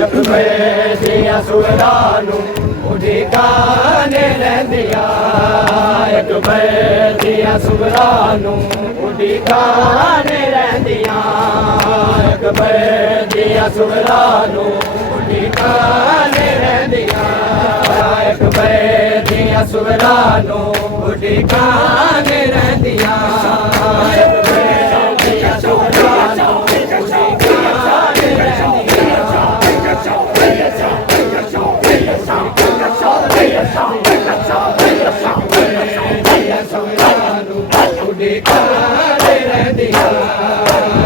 ਦੀਆਂ ਸੁਰਾਂ ਨੂੰ ਉਡੀਕਾਨੇ ਰਹਿੰਦੀਆਂ ਇੱਕ ਦੀਆਂ ਸੁਰਾਂ ਨੂੰ ਉਡੀਕਾਨੇ ਰਹਿੰਦੀਆਂ ਇੱਕ ਦੀਆਂ ਸੁਰਾਂ ਨੂੰ ਉਡੀਕਾਨੇ ਰਹਿੰਦੀਆਂ ਇੱਕ ਦੀਆਂ ਸੁਰਾਂ ਨੂੰ ਉਡੀਕਾਨੇ ਰਹਿੰਦੀਆਂ ਇੱਕ ਦੀਆਂ ਸੁਰਾਂ ਨੂੰ ਉਡੀਕਾਨੇ ਰਹਿੰਦੀਆਂ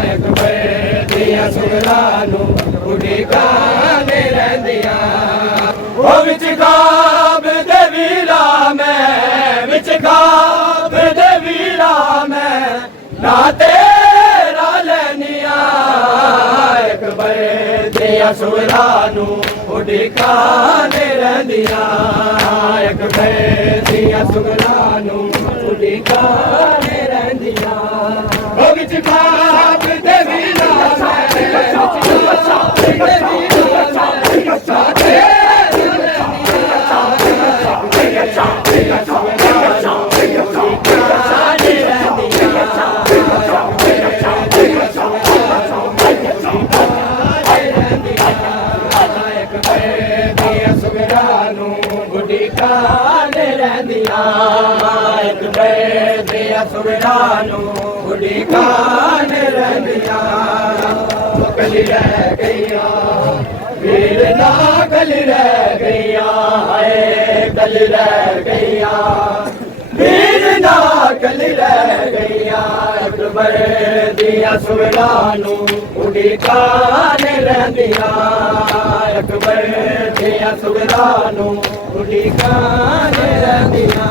ਇੱਕ ਦੀਆਂ ਸੁਰਾਂ ਨੂੰ ਉਡੀਕਾਨੇ ਰਹਿੰਦੀਆਂ ਉਹ ਵਿੱਚ ਖਾਬ ਦੇ ਵੀਰਾ ਮੈਂ ਵਿੱਚ ਖਾਬ ਦੇ ਵੀਰਾ ਮੈਂ ਨਾ ਤੇਰਾ ਲੈਨੀਆਂ ਇੱਕ ਦੀਆਂ ਸੁਰਾਂ ਨੂੰ ਉਡੀਕਾਨੇ ਰਹਿੰਦੀਆਂ ਇੱਕ ਦੀਆਂ ਸੁਰਾਂ ਨੂੰ ਉਡੀਕਾਨੇ ਰਹਿੰਦੀਆਂ ਉਹ ਵਿੱਚ ਖਾਬ ਦੇ ਵੀਰਾ ਮੈਂ ਵਿੱਚ ਖਾਬ ਦੇ ਵੀਰਾ ਮੈਂ ਸਾਥੇ ਉਡੀਕਾਨੇ ਰਹਿੰਦੀਆਂ ਇੱਕ ਦੀਆਂ ਸੁਰਾਂ ਨੂੰ ਉਡੀਕਾਨੇ ਰਹਿੰਦੀਆਂ ਕੱਲੀ ਰਹਿ ਗਈਆਂ ਵੀਰ ਨਾ ਕੱਲੀ ਰਹਿ ਗਈਆਂ ਹਾਏ ਕੱਲੀ ਰਹਿ ਗਈਆਂ ਵੀਰ ਨਾ ਕੱਲੀ ਰਹਿ ਗਈਆਂ ਇੱਕ ਦੀਆਂ ਸੁਰਾਂ ਨੂੰ ਉਡੀਕਾਨੇ ਰਹਿੰਦੀਆਂ ਇੱਕ ਦੀਆਂ ਸੁਰਾਂ ਨੂੰ ਉਡੀਕਾਨੇ ਰਹਿੰਦੀਆਂ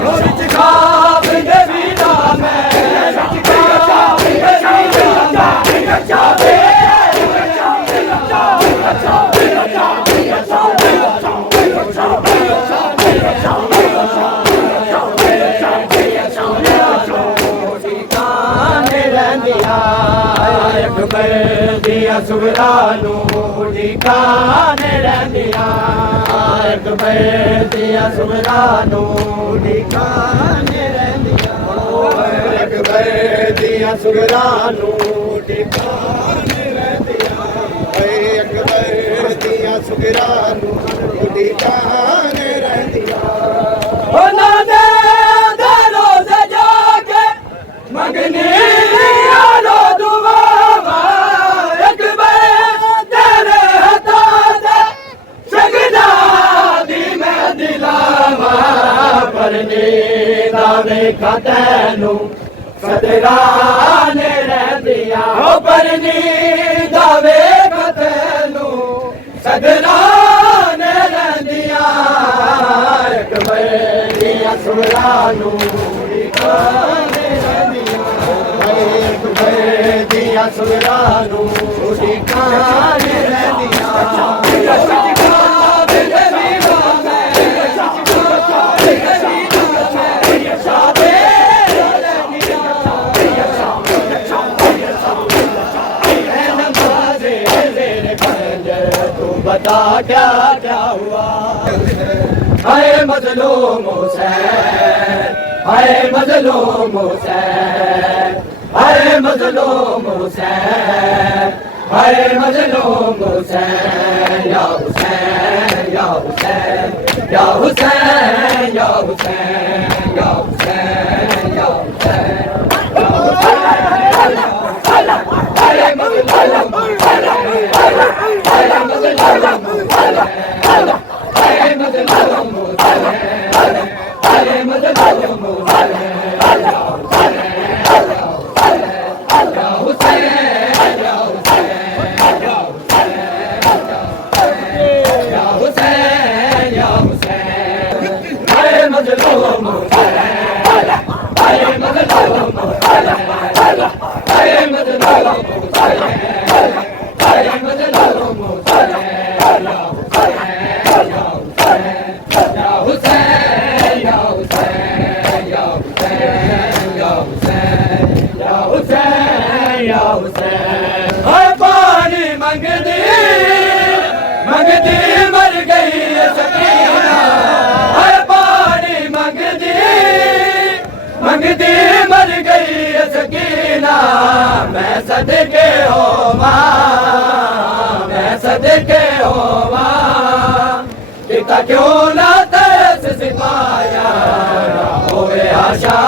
ਉਹ ਵਿੱਚ ਖਾਬ ਦੇ ਵੀਰਾ ਮੈਂ ਵਿੱਚ ਖਾਬ ਦੇ ਵੀਰਾ ਮੈਂ ਜਾਵੇ ਉਡੀਕਾਨੇ ਰਹਿੰਦੀਆਂ ਇੱਕ ਦੀਆਂ ਸੁਰਾਂ ਨੂੰ ਉਡੀਕਾਨੇ ਰਹਿੰਦੀਆਂ ਇੱਕ ਦੀਆਂ ਸੁਰਾਂ ਨੂੰ ਉਡੀਕਾਨੇ ਰਹਿੰਦੀਆਂ ਇੱਕ ਦੀਆਂ ਸੁਰਾਂ ਨੂੰ ਉਡੀਕਾਨੇ ਰਹਿੰਦੀਆਂ ਇੱਕ ਦੀਆਂ ਸੁਰਾਂ ਨੂੰ ਉਡੀਕਾਨੇ ਰਹਿੰਦੀਆਂ ਉਹਨਾਂ ਦੇ ਰੋਜ਼ ਜਾ ਕੇ ਮੰਗਨੀ ਆਲੋ ਦੁਆਵਾ ਇੱਕ ਤੇਰੇ ਹੱਥਾਂ ਦੇ ਸਗਦਾ ਦੀ ਮੈਂ ਦਿਲਾਵਾ ਪਰਨੇ ਦਾ ਵੇਖਾ ਤੈਨੂੰ ਸਦਰਾਨੇ ਰਹਿੰਦੀਆਂ ਉਹ ਪਰਨੀ ਦਾ ਵੇਖਾ ਤੈਨੂੰ ਸਦਰਾਨੇ ਰਹਿੰਦੀਆਂ ਇੱਕ ਦੀਆਂ ਸੁਰਾਂ ਨੂੰ ਉਡੀਕਾਨੇ ਰਹਿੰਦੀਆਂ ਇੱਕ ਦੀਆਂ ਸੁਰਾਂ ਨੂੰ ਉਡੀਕਾਨੇ ਰਹਿੰਦੀਆਂ बता क्या क्या हुआ हाय मजलूम हुसैन हाय मजलूम हुसैन हाय मजलूम हुसैन हाय मजलूम हुसैन या हुसैन या हुसैन या हुसैन या हुसैन या हुसैन या हुसैन हुसैन हाय पानी मंगदी मंगदी मर गई सकीना है पानी मंगदी मर गई सकीना मैं सदके होवा मैं सदके होवा पिता क्यों ना तरस सिपाया होवे आशा